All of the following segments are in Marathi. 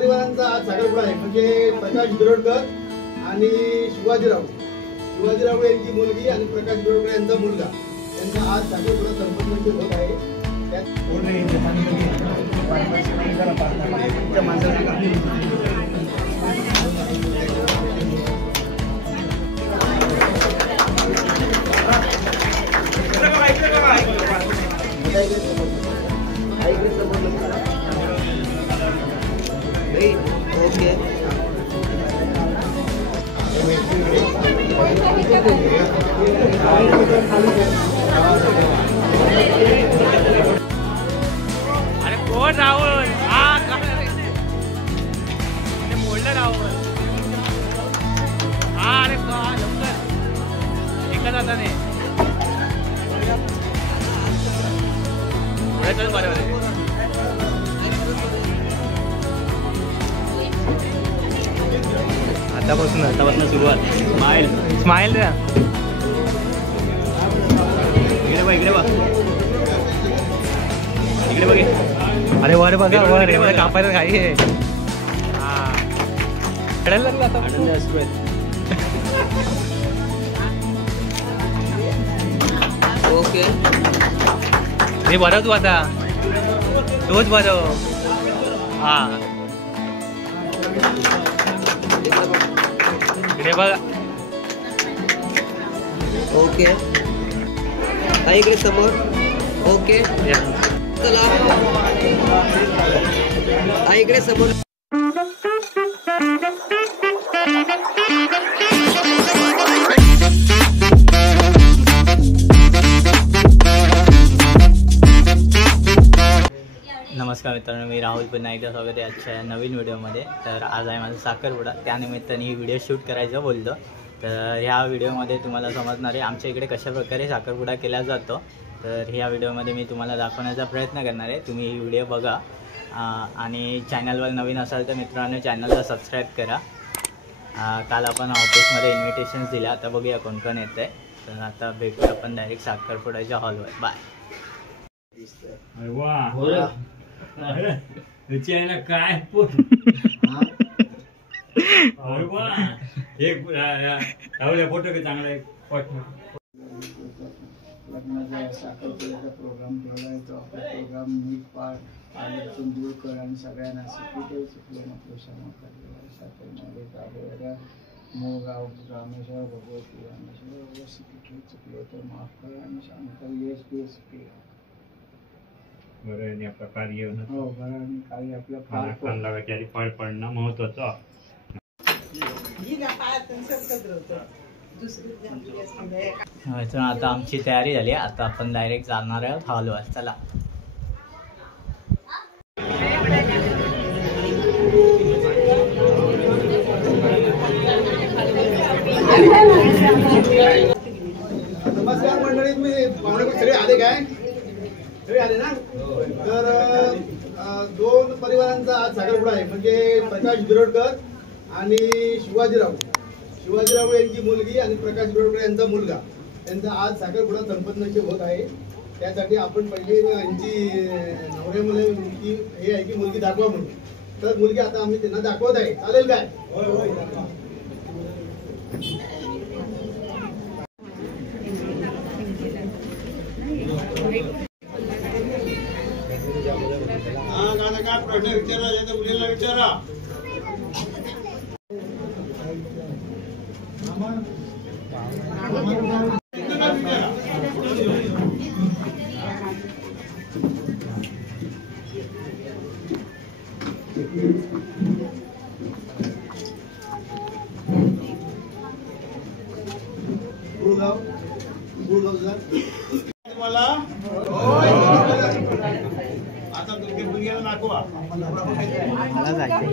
परिवारांचा आज साखरपुडा आहे. म्हणजे प्रकाश बिरोडकर आणि शिवाजीराव यांची मुलगी आणि प्रकाश बिरोडकर यांचा मुलगा यांचा आज साखरपुडा संपन्न होत आहे. ओके अरे कोण राहुल हा बोललं राहुल हा अरे लवकर एकच आता नाही बरोबर आतापासून सुरुवात स्माइल द्या. इकडे बघ अरे वर बघा वर एवढं कापायला काही आहे. आनंद असतो. ओके हे बरं तू आता तोच बरं हा इकडे बघा. ओके ताई इकडे समोर. ओके चला ताई इकडे समोर. नमस्कार मित्रांनो, मी राहुल पुन्हा एकदा स्वागत आहे आजच्या नवीन व्हिडिओमध्ये. तर आज आहे माझा साखरपुडा, त्यानिमित्ताने ही व्हिडिओ शूट करायचं बोलतो. तर ह्या व्हिडिओमध्ये तुम्हाला समजणार आहे आमच्या इकडे कशा प्रकारे साखरपुडा केला जातो. तर ह्या व्हिडिओमध्ये मी तुम्हाला दाखवण्याचा प्रयत्न करणार आहे. तुम्ही ही व्हिडिओ बघा आणि चॅनलवर नवीन असाल तर मित्रांनो चॅनलला सबस्क्राईब करा. काल आपण ऑफिसमध्ये इन्व्हिटेशन्स दिल्या, आता बघूया कोण कोण येतं आहे. तर आता भेटूया आपण डायरेक्ट साखरपुड्याच्या हॉलवर. बाय. काय फोटो चांगला लग्नाचा साखरपुड्याचा प्रोग्राम ठेवला आहे. तो आपला प्रोग्राम नीट पार आलेतून दूर कर आणि सगळ्यांना सुखी चुकले नको साखरमध्ये गावड्या मोगाव रामेश्वर भगवती रामेश्वर सुखी चुकले तर माफ कर आणि सांगता येस बेस के बरं आपलं कार्य हो बरं आणि काही आपलं पार पडणं महत्वाचं. आता आमची तयारी झाली. आता आपण डायरेक्ट जाणार आहोत हॉलवर. चला. नमस्कार मंडळी, तुम्ही पाहुणे सगळे आले काय? सगळे आले ना? तर दोन परिवारांचा आज साखरपुडा आहे. म्हणजे प्रकाश बिरोडकर आणि शिवाजीराव यांची मुलगी आणि प्रकाश बिरोडकर यांचा मुलगा यांचा आज साखरपुडा संपन्न होत आहे. त्यासाठी आपण पहिले यांची नवऱ्या मुली हे आहे की मुलगी दाखवा म्हणून. तर मुलगी आता आम्ही त्यांना दाखवत आहे. चालेल काय? काय प्रश्न विचारा तर मुलीला विचारा. तुम्हाला आता तुमच्या मुलगीला दाखवा. मला जायचं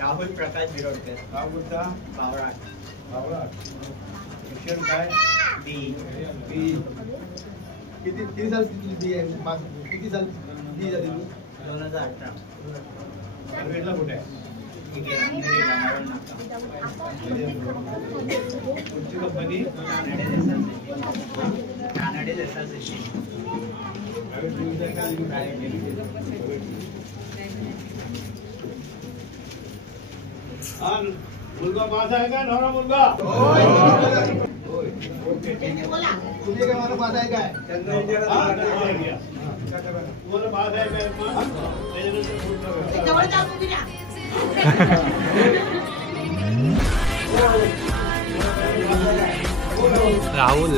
राहुल प्रकाश बिरोडकर. गाव कुठचा? बावळा. शिक्षण काय? बी. किती साल बी आहे? किती साल बी झाली तू? 2018. भेटला कुठे आहे? ठीक आहे अंधेरी जाणार नका कंपनी कानडे जसा मुलगा माझा आहे का नवरा मुलगा तुझे काय मला माझा आहे काय तुम्हाला माझा आहे काय राहुल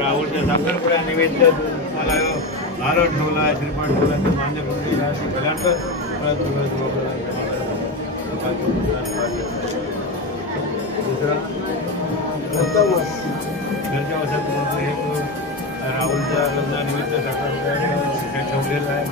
राहुलच्या साखरपुड्यानिमित्त मला नारळ ठेवला श्रीफळ ठेवला तर मान्य करून दिला कल्याणकर दुसरा घरच्या वसात हे राहुलच्या लग्नानिमित्त साखरपुड्या ठेवलेलं आहे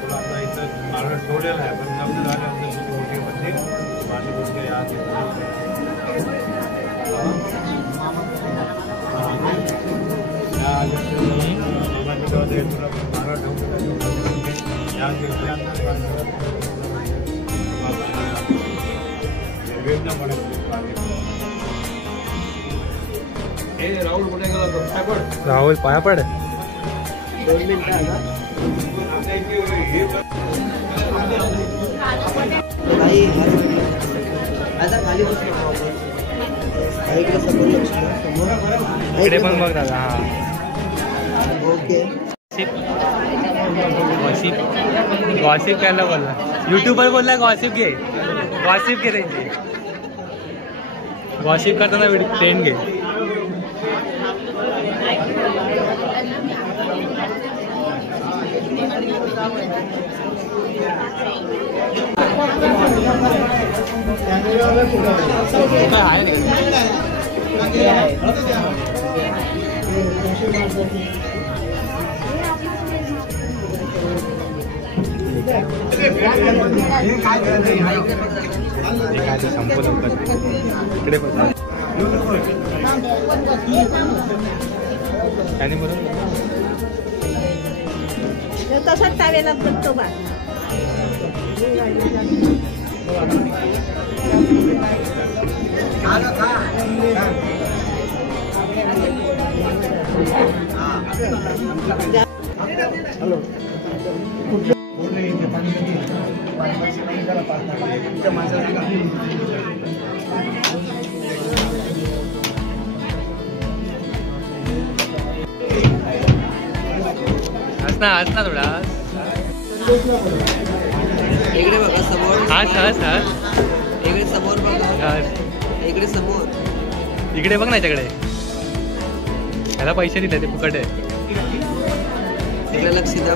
तुला इथं नारळ ठेवलेला आहे पण लग्न झाल्यानंतर मोठीमध्ये माझी गोष्टी याद तुला नारळ राहुल कुठे गेला राहुल पाया पड 2 मिनिटं आता खाली इकडे पण बघ दादा. हा ओके गॉसिप करायला बोलला यूट्यूबवर बोलला गॉसिप घे त्यांची गॉसिप करताना ट्रेंड घे. इकडे बघा. त्याने बरोबर तसाच टावेला बघतो बा. हस ना थोडा. इकडे बघा समोर. हस. इकडे समोर बघा. इकडे समोर. इकडे बघ ना याच्याकडे. त्याला पैसे दिले ते फुकट आहे. इकडे लक्ष द्या.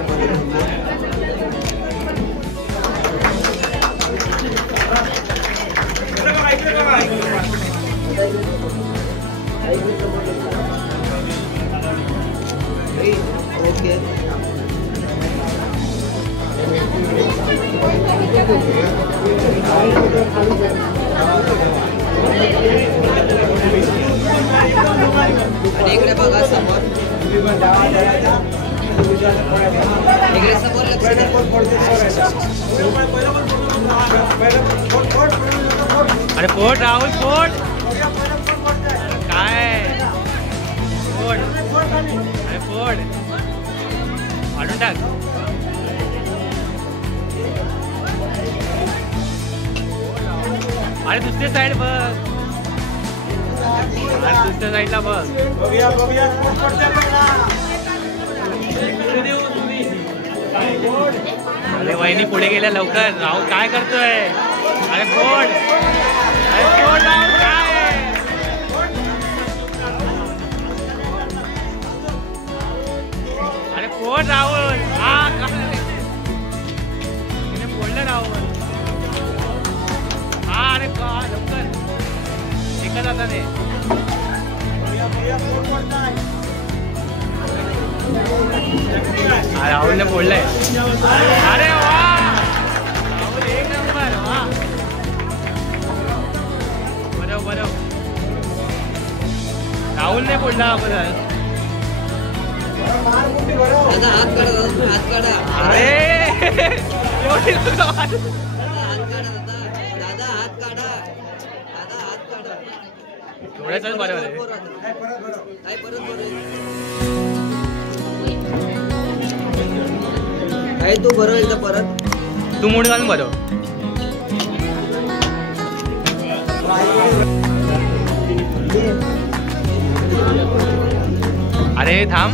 ओके. आणि इकडे बघा समोर. इकडे समोर लक्ष द्या. अरे पोट राहुल पोट काय पोट. अरे पोट वाढून टाक. अरे दुसऱ्या साईड बघ. अरे दुसऱ्या साईडला बघ. अरे वहिनी पुढे गेल्या लवकर. राहुल काय करतोय. अरे पोट. अरे पोट राहुल काय. अरे पोट राहुल. हा काय बोललं राहुल. हा अरे का लवकर एकच हाताने. राहुलने बोललंय. अरे वा राहुल एक नंबर. वा बरोबर. राहुलने बोलला बरं. दादा हात काढा. दादा हात काढा. अरे हात काढा दादा. दादा हात काढा. दादा हात काढा. थोड्याच बरोबर आहे. काय परत बरं. काय तू बरोबर एकदा परत. तू मूड घालून बरो. अरे थांब.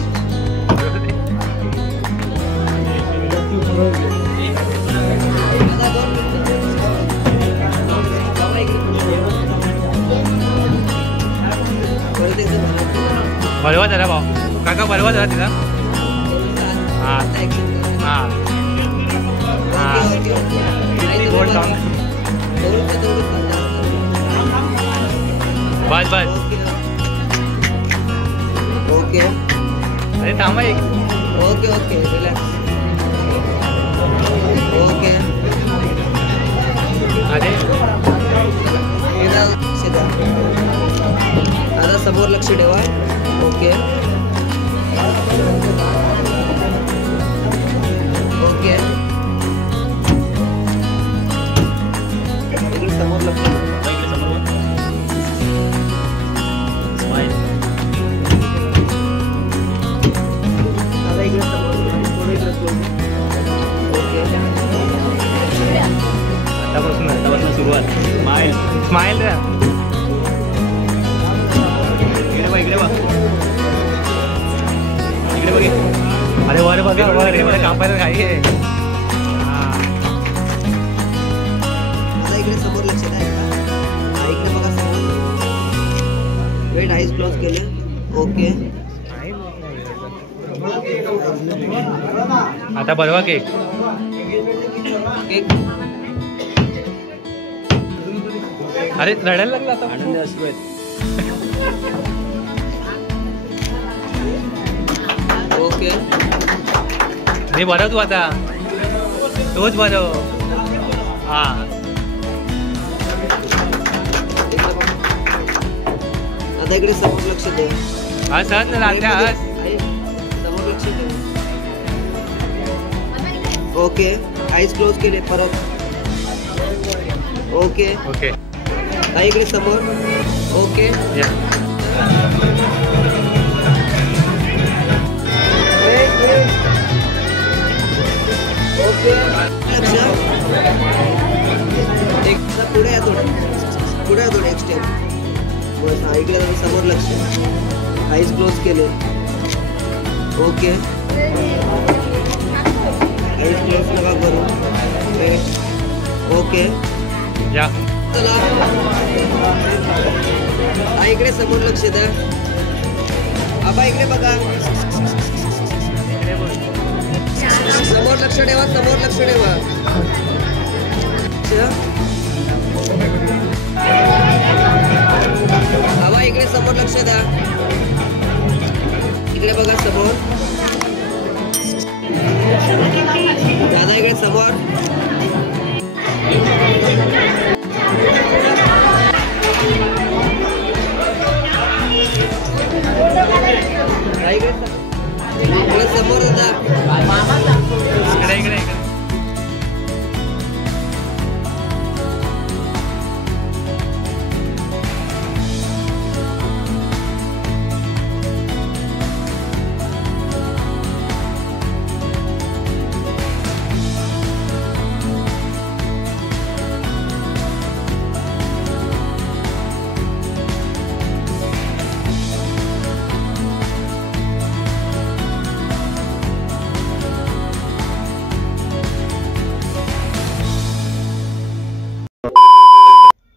बरोबर जरा भाऊ. काका बरोबर जरा तिला. हा हा हा. बोट लावून. बस बस. ओके. अरे थांबा एक. Okay okay relax. ओके. अरे आता समोर लक्ष ठेवा. Okay okay. इकडे समोर लक्ष ठेवा. आता इकडे समोर थोडं इकडे ओके. आतापासून सुरुवात. स्माइल रे. इकडे बघ. अरे वर बघा वर. एवढं कापायला काही आहे. आता इकडे समोर लक्ष द्या. इकडे बघा समोर. वेट आईज क्लोज केले. ओके. आता बरोबर केक. केक. अरे रडायला लागला आता. आनंद अश्रू आहेत. ओके. हे बरं तू आता. तोच बनव. हा आता इकडे समोर लक्ष दे. हस हस राजा हस. समोर लक्ष दे. ओके आईज क्लोज केले परत. ओके ओके इकडे समोर. ओके या. ओके लक्ष. एक पुढे या थोडं. पुढे या थोडं एक स्टेप. बस हा इकडे समोर लक्ष. आईज क्लोज केले. ओके आईज क्लोज नका करू. ओके या. चला हा इकडे समोर लक्ष द्या. आबा इकडे बघा. समोर लक्ष ठेवा. समोर लक्ष ठेवा. आबा इकडे समोर लक्ष द्या. इकडे बघा समोर. दादा इकडे समोर. इकडे समोर दादा. इकडे इकडे इकडे.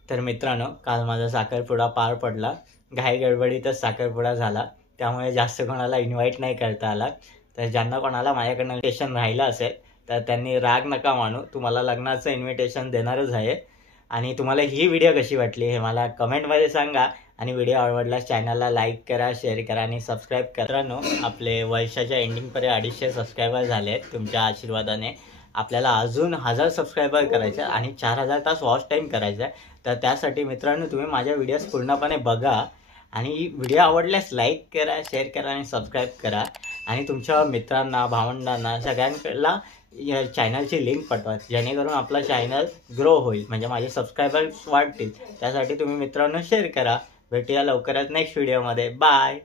तर मित्रांनो, काल माझा साखरपुडा पार पडला. घाई गडबडीतच साखरपुडा झाला, त्यामुळे जास्त कोणाला इन्व्हाइट नाही करता आला. तर ज्यांना कोणाला माझ्याकडनं इन्व्हिटेशन राहिलं असेल तर त्यांनी राग नका मानू. तुम्हाला लग्नाचं इन्व्हिटेशन देणारच आहे. आणि तुम्हाला ही व्हिडिओ कशी वाटली हे मला कमेंटमध्ये सांगा. आणि व्हिडिओ आवडल्यास चॅनलला लाईक करा, शेअर करा आणि सबस्क्राईब करा. आपले वर्षाच्या एंडिंगपर्यंत 250 सबस्क्रायबर झाले आहेत. तुमच्या आशीर्वादाने आपल्याला अजून 1000 सबस्क्रायबर करायचे आणि 4000 तास वॉच टाईम करायचा आहे. तर त्यासाठी मित्रांनो तुम्ही माझ्या व्हिडिओज पूर्णपणे बघा आणि व्हिडिओ आवडल्यास लाईक करा, शेअर करा आणि सबस्क्राईब करा. आणि तुमच्या मित्रांना, भावंडांना सगळ्यांना या चॅनलची लिंक पाठवा, जेणेकरून आपला चॅनल ग्रो होईल, म्हणजे माझे सबस्क्रायबर्स वाढतील. त्यासाठी तुम्ही मित्रांनो शेअर करा. भेटूया लवकरच नेक्स्ट व्हिडिओमध्ये. बाय.